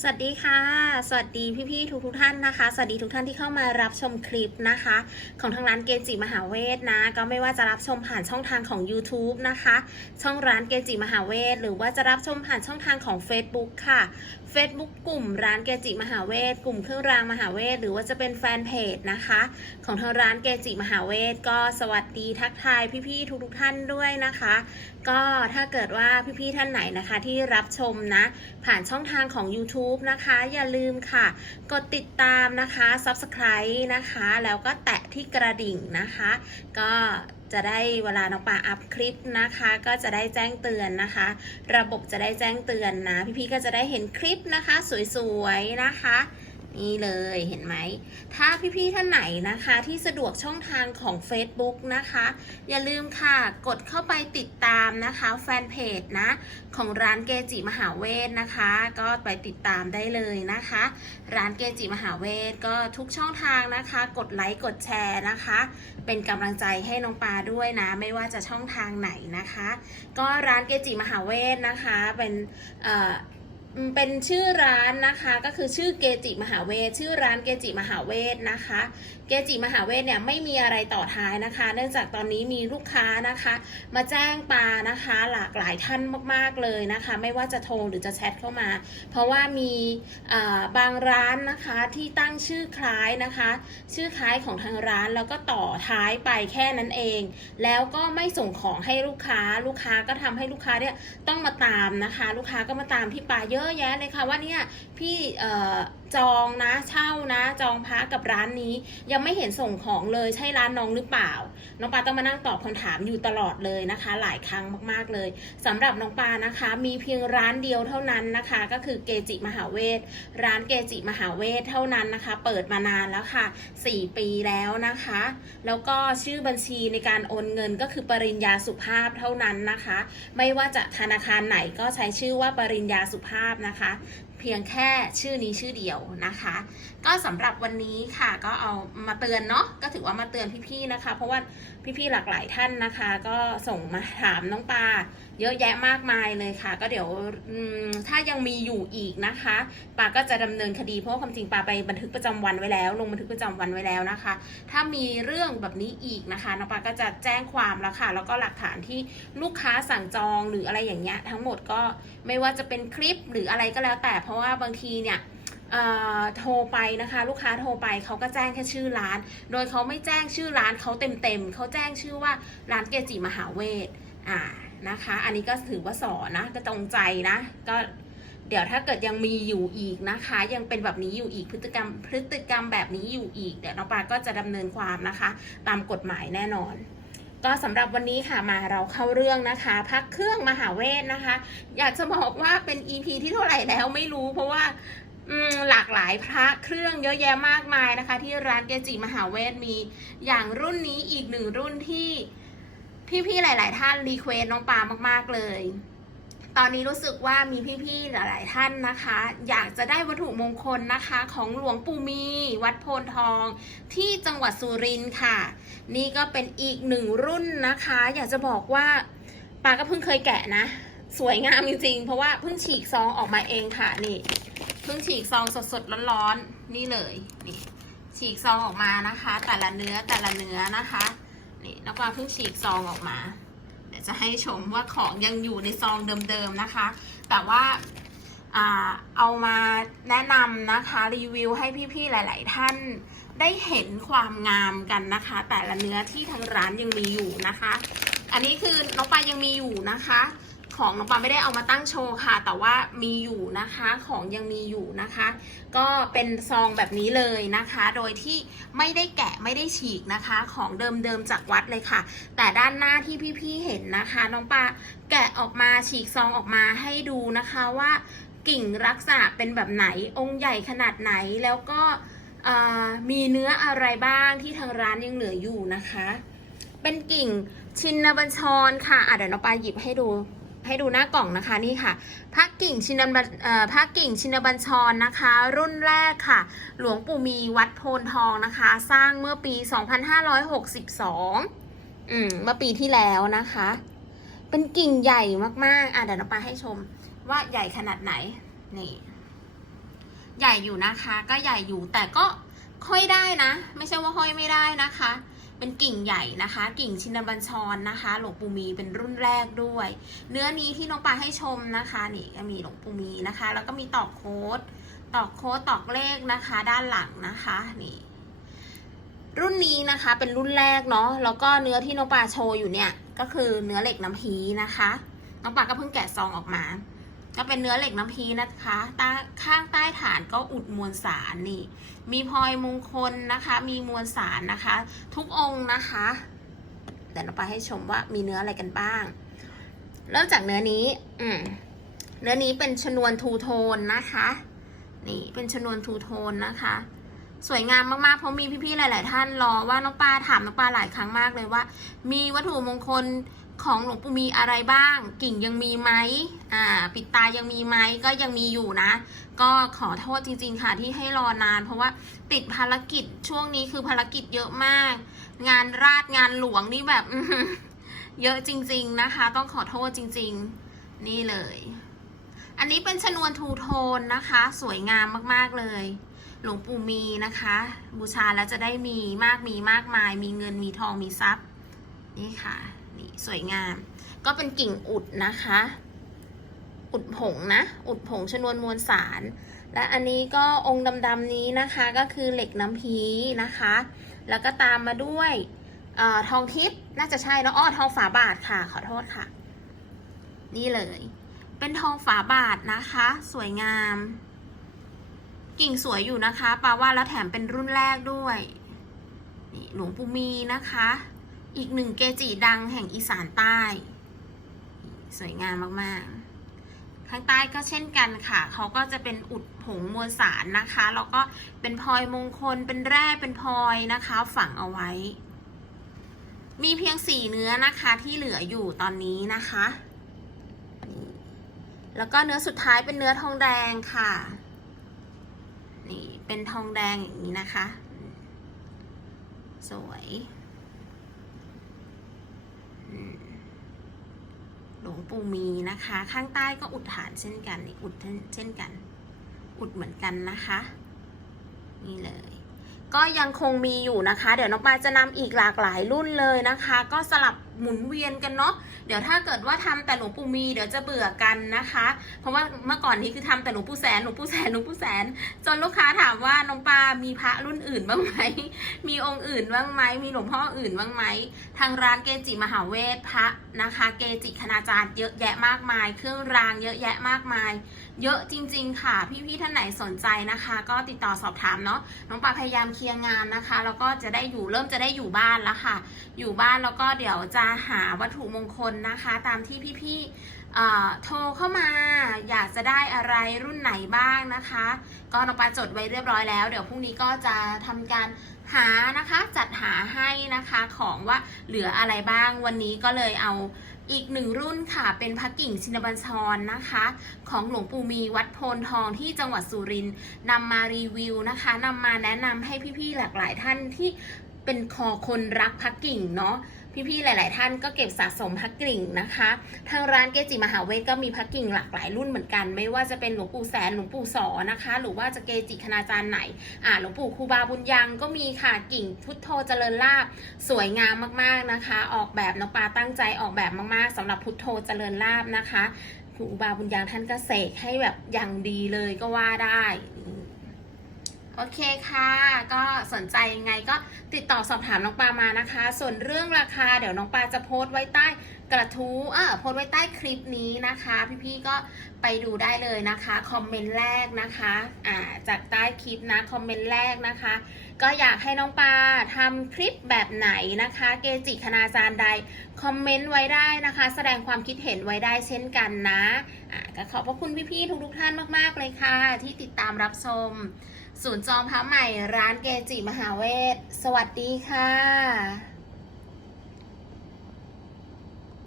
สวัสดีค่ะ สวัสดีพี่ๆทุกทุกๆท่านนะคะ สวัสดีทุกท่านที่เข้ามารับชมคลิปนะคะ ของทางร้านเกจิมหาเวทนะ ก็ไม่ว่าจะรับชมผ่านช่องทางของ YouTube นะคะ ช่องร้านเกจิมหาเวท หรือว่าจะรับชมผ่านช่องทางของ Facebook ค่ะ Facebook กลุ่มร้านเกจิมหาเวท กลุ่มเครื่องรางมหาเวท หรือว่าจะเป็นแฟนเพจนะคะ ของทางร้านเกจิมหาเวท ก็สวัสดีทักทายพี่ๆทุกๆท่านด้วยนะคะ ก็ถ้าเกิดว่าพี่ๆท่านไหนนะคะที่รับชมนะ ผ่านช่องทางของ YouTube นะคะ อย่าลืมค่ะ กดติดตามนะคะ Subscribe นะคะ แล้วก็แตะที่กระดิ่งนะคะ ก็ จะได้เวลาน้องป่าอัพคลิปนะคะ ก็จะได้แจ้งเตือนนะคะ ระบบจะได้แจ้งเตือนนะ พี่ๆก็จะได้เห็นคลิปนะคะ สวยๆนะคะ นี่เลยเห็นไหม ถ้าพี่ๆท่านไหนนะคะที่สะดวกช่องทางของ Facebook นะคะ อย่าลืมค่ะกดเข้าไปติดตามนะคะแฟนเพจนะ ของร้านเกจิมหาเวทนะคะ ก็ไปติดตามได้เลยนะคะ ร้านเกจิมหาเวทก็ทุกช่องทางนะคะ กดไลค์กดแชร์นะคะ เป็นกำลังใจให้น้องปาด้วยนะ ไม่ว่าจะช่องทางไหนนะคะ ก็ร้านเกจิมหาเวทนะคะเป็นเอ่อ เป็นชื่อร้านนะคะก็คือชื่อเกจิมหาเวทชื่อร้านเกจิมหาเวทนะคะ เกจิมหาเวทเนี่ยไม่มีอะไรต่อท้ายนะคะ เนื่องจากตอนนี้มีลูกค้านะคะ มาแจ้งปานะคะ หลากหลายท่านมากๆเลยนะคะ ไม่ว่าจะโทรหรือจะแชทเข้ามา เพราะว่ามีบางร้านนะคะที่ตั้งชื่อคล้ายนะคะ ชื่อคล้ายของทางร้านแล้วก็ต่อท้ายไปแค่นั้นเอง แล้วก็ไม่ส่งของให้ลูกค้าลูกค้าก็ทำให้ลูกค้าเนี่ยต้องมาตามนะคะ ลูกค้าก็มาตามที่ปาเยอะอะแยะเลยค่ะว่าเนี่ยพี่จองนะเช่า จองพักกับร้านนี้ ยังไม่เห็นส่งของเลยใช่ร้านน้องหรือเปล่า น้องปาต้องมานั่งตอบคำถามอยู่ตลอดเลยนะคะ หลายครั้งมากๆเลยสำหรับน้องปานะคะ มีเพียงร้านเดียวเท่านั้นนะคะ ก็คือเกจิมหาเวทร้านเกจิมหาเวทเท่านั้นนะคะ เปิดมานานแล้วค่ะ 4 ปีแล้วนะคะ แล้วก็ชื่อบัญชีในการโอนเงินก็คือปริญญาสุภาพเท่านั้นนะคะ ไม่ว่าจะธนาคารไหนก็ใช้ชื่อว่าปริญญาสุภาพนะคะ เพียงแค่ชื่อนี้ชื่อเดียวนะคะ ก็สำหรับวันนี้ค่ะก็เอามาเตือนเนาะก็ถือว่ามาเตือนพี่ๆนะคะ เพราะว่าพี่ๆหลากหลายท่านนะคะ ก็ส่งมาถามน้องปาเยอะแยะมากมายเลยค่ะ ก็เดี๋ยวถ้ายังมีอยู่อีกนะคะปาก็จะดำเนินคดีเพราะความจริงปาไปบันทึกประจำวันไว้แล้ว ลงบันทึกประจำวันไว้แล้วนะคะ ถ้ามีเรื่องแบบนี้อีกนะคะน้องปาก็จะแจ้งความแล้วค่ะ แล้วก็หลักฐานที่ลูกค้าสั่งจองหรืออะไรอย่างเงี้ยทั้งหมดก็ไม่ว่าจะเป็นคลิปหรืออะไรก็แล้วแต่เพราะว่าบางทีเนี่ยโทรไปนะคะ ลูกค้าโทรไปเขาก็แจ้งแค่ชื่อร้าน โดยเขาไม่แจ้งชื่อร้านเขาเต็มๆเขาแจ้งชื่อว่าร้านเกจิมหาเวทอ่านะคะ อันนี้ก็ถือว่าสอนนะก็ตรงใจนะก็เดี๋ยวถ้าเกิดยังมีอยู่อีกนะคะ ยังเป็นแบบนี้อยู่อีกพฤติกรรมพฤติกรรมแบบนี้อยู่อีก เดี๋ยวน้องปาก็จะดำเนินความนะคะ ตามกฎหมายแน่นอน ก็สำหรับวันนี้ค่ะมาเราเข้าเรื่องนะคะ พักเครื่องมหาเวทนะคะ อยากจะบอกว่าเป็น EP ที่เท่าไหร่แล้วไม่รู้ เพราะว่าหลากหลายพระเครื่องเยอะแยะมากมายนะคะ ที่ร้านเกจิมหาเวทมีอย่างรุ่นนี้อีกหนึ่งรุ่นที่พี่ๆหลาย ๆ ท่านรีเควสน้องปามากๆเลย ตอนนี้รู้สึกว่ามีพี่ๆหลาย ๆ ท่านนะคะ อยากจะได้วัตถุมงคลนะคะ ของหลวงปู่มี วัดโพนทอง ที่จังหวัดสุรินทร์ค่ะ นี่ก็เป็นอีกหนึ่งรุ่นนะคะ อยากจะบอกว่าปาก็เพิ่งเคยแกะนะ สวยงามจริงๆ เพราะว่าเพิ่งฉีกซองออกมาเองค่ะนี่เพิ่งฉีกซองสดๆร้อนๆนี่เลยนี่ฉีกซองออกมานะคะ แต่ละเนื้อแต่ละเนื้อนะคะนี่น้องกวาเพิ่งฉีกซองออกมา จะให้ชมว่าของยังอยู่ในซองเดิมๆนะคะ แต่ว่าเอามาแนะนำนะคะรีวิวให้พี่ๆหลาย ๆ ท่านได้เห็นความงามกันนะคะ แต่ละเนื้อที่ทางร้านยังมีอยู่นะคะ อันนี้คือน้องปายังมีอยู่นะคะ ของน้องปาไม่ได้เอามาตั้งโชว์ค่ะ แต่ว่ามีอยู่นะคะของยังมีอยู่นะคะ ก็เป็นซองแบบนี้เลยนะคะ โดยที่ไม่ได้แกะไม่ได้ฉีกนะคะ ของเดิมๆจากวัดเลยค่ะ แต่ด้านหน้าที่พี่ๆเห็นนะคะ น้องปาแกะออกมาฉีกซองออกมาให้ดูนะคะว่ากิ่งลักษณะเป็นแบบไหนองค์ใหญ่ขนาดไหนแล้วก็มีเนื้ออะไรบ้างที่ทางร้านยังเหลืออยู่นะคะ เป็นกิ่งชินบัญชรค่ะอะเดี๋ยวน้องปาหยิบให้ดู ให้ดูหน้ากล่องนะคะนี่ค่ะพระกิ่งชินบัญพระกิ่งชินบัญชรนะคะ รุ่นแรกค่ะ หลวงปู่มีวัดโพนทองนะคะ สร้างเมื่อปี 2562 อืมเมื่อปีที่แล้วนะคะ เป็นกิ่งใหญ่มากๆอะเดี๋ยวน้องปาให้ชมว่าใหญ่ขนาดไหนนี่ใหญ่อยู่นะคะ ก็ใหญ่อยู่แต่ก็ห้อยได้นะ ไม่ใช่ว่าห้อยไม่ได้นะคะ เป็นกิ่งใหญ่นะคะ กิ่งชินบัญชรนะคะ หลวงปู่มีเป็นรุ่นแรกด้วย เนื้อนี้ที่น้องปลาให้ชมนะคะนี่ก็มีหลวงปู่มีนะคะ แล้วก็มีตอกโค้ดตอกโค้ดตอกเลขนะคะ ด้านหลังนะคะนี่รุ่นนี้นะคะเป็นรุ่นแรกเนาะแล้วก็เนื้อที่น้องปลาโชว์อยู่เนี่ยก็คือเนื้อเหล็กน้ำพีนะคะน้องปลาก็เพิ่งแกะซองออกมา ก็เป็นเนื้อเหล็กน้ำพีนะคะต้ข้างใต้ฐานก็อุดมวลสารนี่ มีพลอยมงคลนะคะ มีมวลสารนะคะ ทุกองค์นะคะเดี๋ยวน้องปลาให้ชมว่ามีเนื้ออะไรกันบ้าง เริ่มจากเนื้อนี้ อืมเนื้อนี้เป็นชนวนทูโทนนะคะ นี่เป็นชนวนทูโทนนะคะ สวยงามมากๆ เพราะมีพี่ๆหลาย ๆ ท่านรอว่าน้องปลาถามน้องปลาหลายครั้งมากเลยว่า มีวัตถุมงคล ของหลวงปู่มีอะไรบ้าง กิ่งยังมีไหมอ่า ปิดตายังมีไหมก็ยังมีอยู่นะ ก็ขอโทษจริง ๆ ค่ะที่ให้รอนาน เพราะว่าติดภารกิจช่วงนี้คือภารกิจเยอะมาก งานราชงานหลวงนี่แบบเยอะจริง ๆนะคะ ต้องขอโทษจริง ๆ นี่เลย อันนี้เป็นชนวนทูโทนนะคะ สวยงามมากๆเลย หลวงปู่มีนะคะ บูชาแล้วจะได้มีมากมีมากมาย มีเงินมีทองมีทรัพย์ นี่ค่ะ นี่สวยงาม ก็เป็นกิ่งอุดนะคะ อุดผงนะ อุดผงชนวนมวลสาร และอันนี้ก็องค์ดำๆนี้นะคะก็คือเหล็กน้ำพีนะคะ แล้วก็ตามมาด้วยออทองทิพย์น่าจะใช่เนอะอ้อทองฝาบาทค่ะ ขอโทษค่ะ นี่เลย เป็นทองฝาบาทนะคะ สวยงาม กิ่งสวยอยู่นะคะปาว่าแล้วแถมเป็นรุ่นแรกด้วยนี่หลวงปู่มีนะคะ อีกหนึ่งเกจิดังแห่งอีสานใต้ สวยงามมากๆ ข้างใต้ก็เช่นกันค่ะ เขาก็จะเป็นอุดผงมวลสารนะคะ แล้วก็เป็นพลอยมงคล เป็นแร่ เป็นพลอยนะคะ ฝังเอาไว้ มีเพียงสี่เนื้อนะคะที่เหลืออยู่ตอนนี้นะคะ แล้วก็เนื้อสุดท้ายเป็นเนื้อทองแดงค่ะ นี่เป็นทองแดงอย่างนี้นะคะ สวยอืมห ลวงปู่มีนะคะ ข้างใต้ก็อุดฐานเช่นกันอุดเช่นเช่นกัน อุดเหมือนกันนะคะ นี่เลย ก็ยังคงมีอยู่นะคะ เดี๋ยวน้องปลาจะนำอีกหลากหลายรุ่นเลยนะคะ ก็สลับ หมุนเวียนกันเนาะเดี๋ยวถ้าเกิดว่าทำแต่หลวงปู่มีเดี๋ยวจะเบื่อกันนะคะ เพราะว่าเมื่อก่อนนี้คือทำแต่หลวงปู่แสนหลวงปู่แสนหลวงปู่แสน จนลูกค้าถามว่าน้องปลามีพระรุ่นอื่นบ้างไหมมีองค์อื่นบ้างไหมมีหลวงพ่ออื่นบ้างไหมทางร้านเกจิมหาเวทพระนะคะ เกจิคณาจารย์เยอะแยะมากมาย เครื่องรางเยอะแยะมากมาย เยอะจริง ๆ ค่ะ พี่ๆท่านไหนสนใจนะคะ ก็ติดต่อสอบถามเนาะน้องปลาพยายามเคลียร์งานนะคะ แล้วก็จะได้อยู่เริ่มจะได้อยู่บ้านแล้วค่ะ อยู่บ้านแล้วก็เดี๋ยวจะหาวัตถุมงคลนะคะ ตามที่พี่ๆโทรเข้ามาอยากจะได้อะไรรุ่นไหนบ้างนะคะ ก็น้องปาจดไว้เรียบร้อยแล้ว เดี๋ยวพรุ่งนี้ก็จะทำการหานะคะจัดหาให้นะคะของว่าเหลืออะไรบ้างวันนี้ก็เลยเอาอีกหนึ่งรุ่นค่ะเป็นพระกิ่งชินบัญชรนะคะ ของหลวงปู่มีวัดโพนทองที่จังหวัดสุรินทร์นำมารีวิวนะคะนำมาแนะนำให้พี่ๆหลากหลายท่านที่เป็นคอคนรักพระกิ่งเนาะ พี่ๆหลาย ๆ ท่านก็เก็บสะสมพระกิ่งนะคะ ทางร้านเกจิมหาเวทก็มีพระกิ่งหลากหลายรุ่นเหมือนกัน ไม่ว่าจะเป็นหลวงปู่แสนหลวงปู่สอนะคะ หรือว่าจะเกจิคณาจารย์ไหนอ่าหลวงปู่ครูบาบุญยังก็มีค่ะกิ่งพุทโธเจริญลาบสวยงามมากๆนะคะ ออกแบบน้องปาตั้งใจออกแบบมากๆสำหรับพุทโธเจริญลาบนะคะครูบาบุญยังท่านก็เสกให้แบบอย่างดีเลยก็ว่าได้โอเคค่ะ ก็ นใจยังไงก็ติดต่อสอบถามน้องปามานะคะ ส่วนเรื่องราคาเดี๋ยวน้องปาจะโพสต์ไว้ใต้กระทู้เออโพสต์ไว้ใต้คลิปนี้นะคะ พี่ๆก็ไปดูได้เลยนะคะคอมเมนต์แรกนะคะอ่าจากใต้คลิปนะคอมเมนต์แรกนะคะ ก็อยากให้น้องปาทำคลิปแบบไหนนะคะ เกจิคณาจารย์ใดคอมเมนต์ไว้ได้นะคะ แสดงความคิดเห็นไว้ได้เช่นกันนะอะก็ขอบพระคุณพี่ๆทุกๆท่านมากๆเลยค่ะ ที่ติดตามรับชม ศูนย์จองพระใหม่ร้านเกจิมหาเวท สวัสดีค่ะ